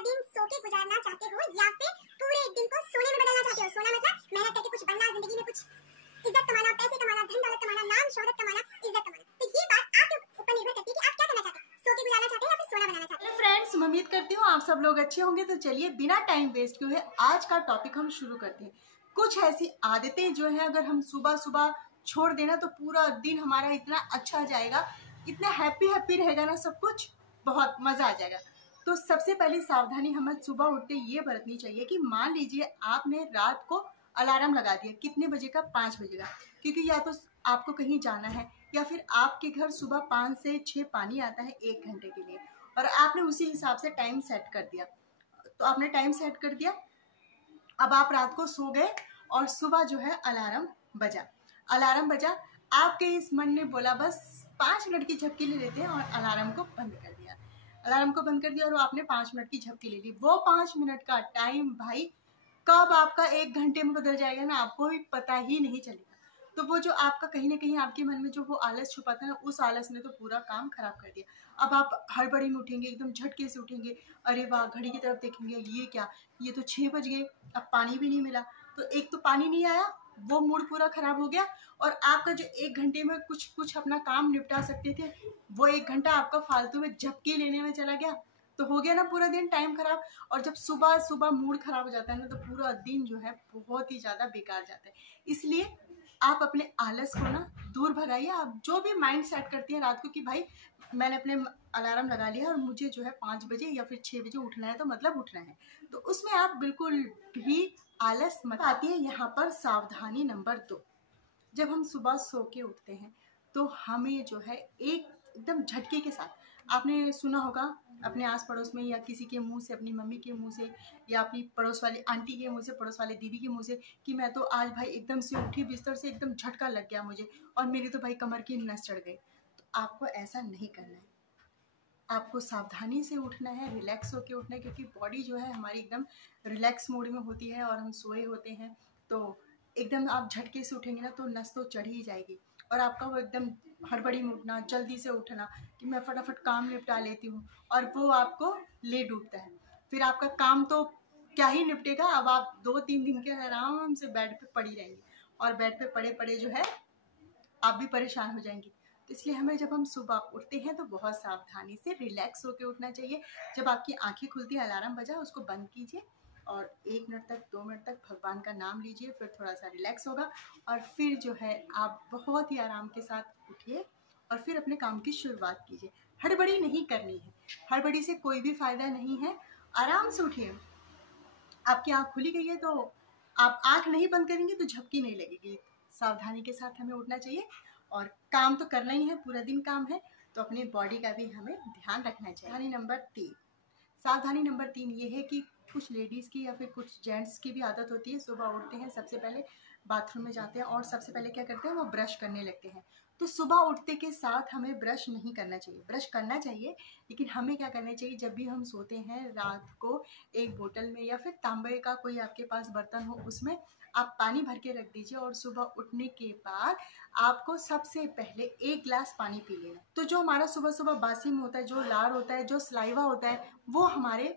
दिन सो के गुजारना चाहते हो या फिर पूरे दिन को सोने में बदलना चाहते हो। सोना मतलब मेहनत करके कुछ बनना, जिंदगी में कुछ इज्जत कमाना, पैसे कमाना, धन दौलत कमाना, नाम शोहरत कमाना, इज्जत कमाना। तो ये बात आपके ऊपर निर्भर करती है कि आप क्या करना चाहते हो, सो के गुजारना चाहते हो या फिर सोना बनाना चाहते हो। फ्रेंड्स, उम्मीद करती हूँ आप सब लोग अच्छे होंगे। तो चलिए बिना टाइम वेस्ट किए आज का टॉपिक हम शुरू करते हैं। कुछ ऐसी आदतें जो है अगर हम सुबह सुबह छोड़ देना तो पूरा दिन हमारा इतना अच्छा जाएगा, इतना हैप्पी रहेगा ना, सब कुछ बहुत मजा आ जाएगा। तो सबसे पहली सावधानी हमें सुबह उठते ये बरतनी चाहिए कि मान लीजिए आपने रात को अलार्म लगा दिया, कितने बजे का? 5 बजे का, क्योंकि या तो आपको कहीं जाना है या फिर आपके घर सुबह 5 से 6 पानी आता है 1 घंटे के लिए, और आपने उसी हिसाब से टाइम सेट कर दिया। तो आपने टाइम सेट कर दिया, अब आप रात को सो गए और सुबह जो है अलार्म बजा, आपके इस मन ने बोला बस 5 मिनट की झपकी ले लेते हैं, और अलार्म को बंद कर दिया और आपने 5 मिनट की झपकी ले ली। वो 5 मिनट का टाइम भाई कब आपका 1 घंटे में बदल जाएगा ना, आपको भी पता ही नहीं चलेगा। तो वो जो आपका कहीं ना कहीं आपके मन में जो वो आलस छुपा था ना, उस आलस ने तो पूरा काम खराब कर दिया। अब आप हड़बड़ी में उठेंगे, एकदम झटके से उठेंगे, अरे वाह, घड़ी की तरफ देखेंगे, ये क्या, ये तो 6 बज गए, अब पानी भी नहीं मिला। तो एक तो पानी नहीं आया, वो मूड पूरा खराब हो गया, और आपका जो 1 घंटे में कुछ अपना काम निपटा सकते थे, वो 1 घंटा आपका फालतू में झपकी लेने में चला गया। तो हो गया ना पूरा दिन टाइम खराब। और जब सुबह सुबह मूड खराब हो जाता है ना, तो पूरा दिन जो है बहुत ही ज़्यादा बेकार जाता है। इसलिए आप अपने आलस को ना दूर भगाइए। आप जो भी माइंड सेट करती हैं रात को कि भाई मैंने अपने अलार्म लगा लिया और मुझे जो है 5 बजे या फिर 6 बजे उठना है, तो मतलब उठना है, तो उसमें आप बिल्कुल भी आलस मत। आती है यहाँ पर सावधानी नंबर 2। जब हम सुबह सो के उठते हैं तो हमें जो है एकदम झटके के साथ, आपने सुना होगा अपने आस पड़ोस में या किसी के मुंह से, अपनी मम्मी के मुंह से या अपनी पड़ोस वाली आंटी के मुंह से, पड़ोस वाले दीदी के मुंह से, कि मैं तो आज भाई एकदम से उठी बिस्तर से, एकदम झटका लग गया मुझे और मेरी तो भाई कमर की नस चढ़ गई। तो आपको ऐसा नहीं करना है, आपको सावधानी से उठना है, रिलैक्स होके उठना है, क्योंकि बॉडी जो है हमारी एकदम रिलैक्स मोड में होती है और हम सोए होते हैं। तो एकदम आप झटके से उठेंगे ना तो नस तो चढ़ ही जाएगी, और आपका वो एकदम हड़बड़ी में उठना, जल्दी से उठना कि मैं फटाफट काम निपटा लेती हूँ, और वो आपको ले डूबता है। फिर आपका काम तो क्या ही निपटेगा, अब आप 2-3 दिन के आराम से बेड पे पड़ी रहेंगी, और बेड पे पड़े पड़े जो है आप भी परेशान हो जाएंगी। तो इसलिए हमें जब हम सुबह उठते हैं तो बहुत सावधानी से रिलैक्स होकर उठना चाहिए। जब आपकी आंखें खुलती है, अलार्म बजा, उसको बंद कीजिए और 1 मिनट तक, 2 मिनट तक भगवान का नाम लीजिए, फिर थोड़ा सा रिलैक्स होगा, और फिर जो है आप बहुत ही आराम के साथ उठिए और फिर अपने काम की शुरुआत कीजिए। हड़बड़ी नहीं करनी है, हड़बड़ी से कोई भी फायदा नहीं है, आराम से उठिए। आपकी आँख खुली गई है तो आप आँख नहीं बंद करेंगे तो झपकी नहीं लगेगी। सावधानी के साथ हमें उठना चाहिए, और काम तो करना ही है, पूरा दिन काम है, तो अपनी बॉडी का भी हमें ध्यान रखना चाहिए। सावधानी नंबर 3 ये है कि कुछ लेडीज़ की या फिर कुछ जेंट्स की भी आदत होती है, सुबह उठते हैं सबसे पहले बाथरूम में जाते हैं और सबसे पहले क्या करते हैं, वो ब्रश करने लगते हैं। तो सुबह उठते के साथ हमें ब्रश नहीं करना चाहिए, ब्रश करना चाहिए, लेकिन हमें क्या करना चाहिए, जब भी हम सोते हैं रात को एक बोतल में या फिर तांबे का कोई आपके पास बर्तन हो, उसमें आप पानी भर के रख दीजिए, और सुबह उठने के बाद आपको सबसे पहले 1 गिलास पानी पी लेना। तो जो हमारा सुबह सुबह बासी में होता है, जो लार होता है, जो सलाइवा होता है, वो हमारे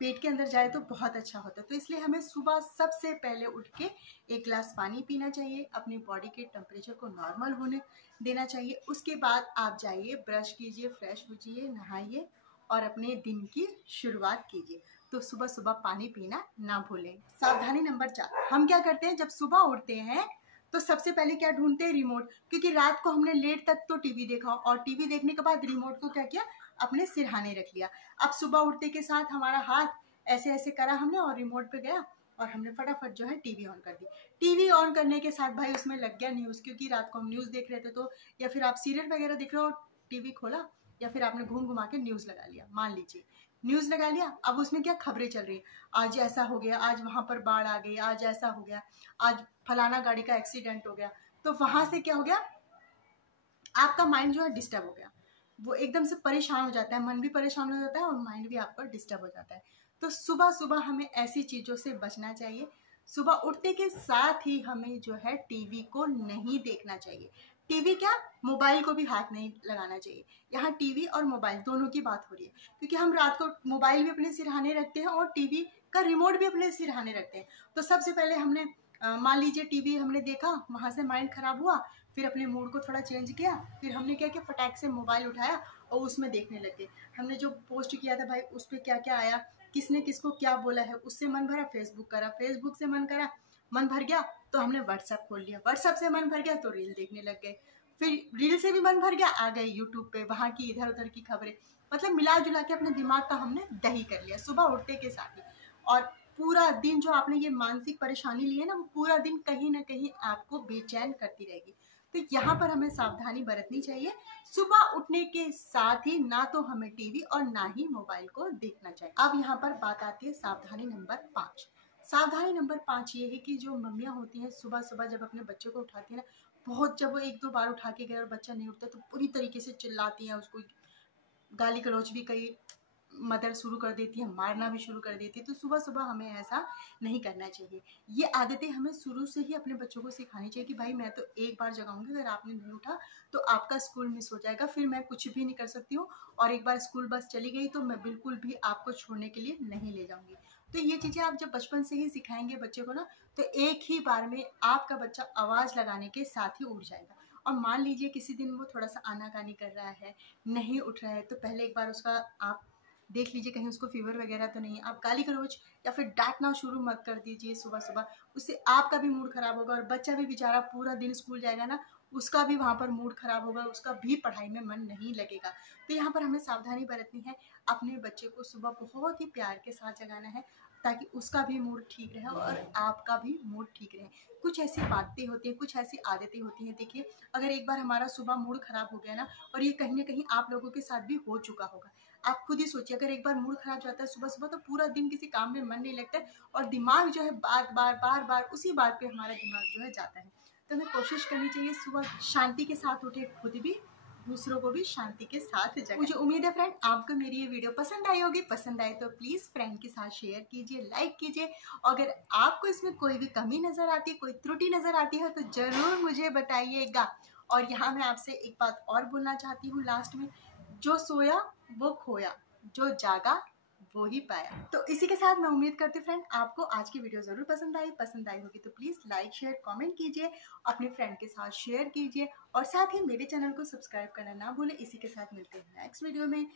पेट के अंदर जाए तो बहुत अच्छा होता है। तो इसलिए हमें सुबह सबसे पहले उठ के 1 गिलास पानी पीना चाहिए, अपनी बॉडी के टेम्परेचर को नॉर्मल होने देना चाहिए। उसके बाद आप जाइए, ब्रश कीजिए, फ्रेश होजिए, नहाइए और अपने दिन की शुरुआत कीजिए। तो सुबह सुबह पानी पीना ना भूलें। सावधानी नंबर 4, हम क्या करते हैं, जब सुबह उठते हैं तो सबसे पहले क्या ढूंढते हैं, रिमोट, क्योंकि रात को हमने लेट तक तो टीवी देखा, और टीवी देखने के बाद रिमोट को क्या किया, अपने सिरहाने रख लिया। अब सुबह उठते के साथ हमारा हाथ ऐसे ऐसे करा हमने और रिमोट पे गया, और हमने फटाफट जो है टीवी ऑन कर दी। टीवी ऑन करने के साथ भाई उसमें लग गया न्यूज़, क्योंकि रात को हम न्यूज़ देख रहे थे, तो या फिर आप सीरियल वगैरह देख रहे हो, टीवी खोला या फिर आपने घूम घुमा के न्यूज़ लगा लिया, मान लीजिए न्यूज़ लगा लिया। अब उसमें क्या खबरें चल रही है, आज ऐसा हो गया, आज वहाँ पर बाढ़ आ गई, आज ऐसा हो गया, आज फलाना गाड़ी का एक्सीडेंट हो गया। तो वहाँ से क्या हो गया, आपका माइंड जो है डिस्टर्ब हो गया, वो एकदम से परेशान हो जाता है, मन भी परेशान हो जाता है और माइंड भी आपका डिस्टर्ब हो जाता है। तो सुबह सुबह हमें ऐसी चीज़ों से बचना चाहिए। सुबह उठते के साथ ही हमें जो है टीवी को नहीं देखना चाहिए। टीवी क्या, मोबाइल को भी हाथ नहीं लगाना चाहिए। यहाँ टीवी और मोबाइल दोनों की बात हो रही है, क्योंकि हम रात को मोबाइल भी अपने सिरहाने रखते हैं और टीवी का रिमोट भी अपने सिरहाने रखते हैं। तो सबसे पहले हमने मान लीजिए टीवी हमने देखा, वहाँ से माइंड खराब हुआ, फिर अपने मूड को थोड़ा चेंज किया, फिर हमने क्या किया, फटाक से मोबाइल उठाया और उसमें देखने लगे। हमने जो पोस्ट किया था भाई उस पर क्या क्या आया, किसने किसको क्या बोला है, उससे मन भरा फेसबुक करा, फेसबुक से मन भर गया तो हमने व्हाट्सएप खोल लिया, व्हाट्सएप से मन भर गया तो रील देखने लग गए, फिर रील से भी मन भर गया आ गए यूट्यूब पे, वहाँ की इधर उधर की खबरें, मतलब मिला जुला के अपने दिमाग का हमने दही कर लिया सुबह उठते के साथ ही। और पूरा दिन जो आपने ये मानसिक परेशानी ली है ना, वो पूरा दिन कहीं ना कहीं आपको बेचैन करती रहेगी। तो यहाँ पर हमें सावधानी बरतनी चाहिए। सुबह उठने के साथ ही ना तो हमें टीवी और ना ही मोबाइल को देखना चाहिए। अब यहाँ पर बात आती है सावधानी नंबर 5। सावधानी नंबर 5 ये है कि जो मम्मियाँ होती हैं सुबह सुबह जब अपने बच्चों को उठाती है ना, बहुत जब वो 1-2 बार उठा के गए और बच्चा नहीं उठता तो पूरी तरीके से चिल्लाती हैं, उसको गाली गलौज भी कई मदर शुरू कर देती है, मारना भी शुरू कर देती है। तो सुबह सुबह हमें ऐसा नहीं करना चाहिए। ये आदतें हमें शुरू से ही अपने बच्चों को सिखानी चाहिए कि भाई मैं तो एक बार जगाऊंगी, अगर आपने नहीं उठा तो आपका स्कूल मिस हो जाएगा, फिर मैं कुछ भी नहीं कर सकती हूँ, और एक बार स्कूल बस चली गई तो मैं बिल्कुल भी आपको छोड़ने के लिए नहीं ले जाऊंगी। तो ये चीज़ें आप जब बचपन से ही सिखाएंगे बच्चे को ना, तो एक ही बार में आपका बच्चा आवाज़ लगाने के साथ ही उठ जाएगा। और मान लीजिए किसी दिन वो थोड़ा सा आनाकानी कर रहा है, नहीं उठ रहा है, तो पहले एक बार उसका आप देख लीजिए कहीं उसको फीवर वगैरह तो नहीं है। आप गाली गलौज या फिर डांटना शुरू मत कर दीजिए सुबह सुबह, उससे आपका भी मूड खराब होगा और बच्चा भी बेचारा पूरा दिन स्कूल जाएगा ना, उसका भी वहाँ पर मूड खराब होगा, उसका भी पढ़ाई में मन नहीं लगेगा। तो यहाँ पर हमें सावधानी बरतनी है, अपने बच्चे को सुबह बहुत ही प्यार के साथ जगाना है ताकि उसका भी मूड ठीक रहे और आपका भी मूड ठीक रहे। कुछ ऐसी बातें होती हैं, कुछ ऐसी आदतें होती हैं, देखिए अगर एक बार हमारा सुबह मूड खराब हो गया ना, और ये कहीं ना कहीं आप लोगों के साथ भी हो चुका होगा, आप खुद ही सोचिए अगर एक बार मूड खराब जाता है सुबह सुबह तो पूरा दिन किसी काम में मन नहीं लगता है और दिमाग जो है बार बार उसी बात पे हमारा दिमाग जो है जाता है। तो हमें कोशिश करनी चाहिए सुबह शांति के साथ उठे, खुद भी दूसरों को भी शांति के साथ जगाएं। मुझे उम्मीद है फ्रेंड आपको मेरी ये वीडियो पसंद आई होगी। पसंद आए तो प्लीज़ फ्रेंड के साथ शेयर कीजिए, लाइक कीजिए। अगर आपको इसमें कोई भी कमी नज़र आती है, कोई त्रुटि नज़र आती है तो ज़रूर मुझे बताइएगा। और यहाँ मैं आपसे एक बात और बोलना चाहती हूँ लास्ट में, जो सोया वो खोया, जो जागा वो ही पाया। तो इसी के साथ मैं उम्मीद करती हूँ फ्रेंड आपको आज की वीडियो ज़रूर पसंद आई होगी। तो प्लीज़ लाइक शेयर कमेंट कीजिए, अपने फ्रेंड के साथ शेयर कीजिए और साथ ही मेरे चैनल को सब्सक्राइब करना ना भूलें। इसी के साथ मिलते हैं नेक्स्ट वीडियो में।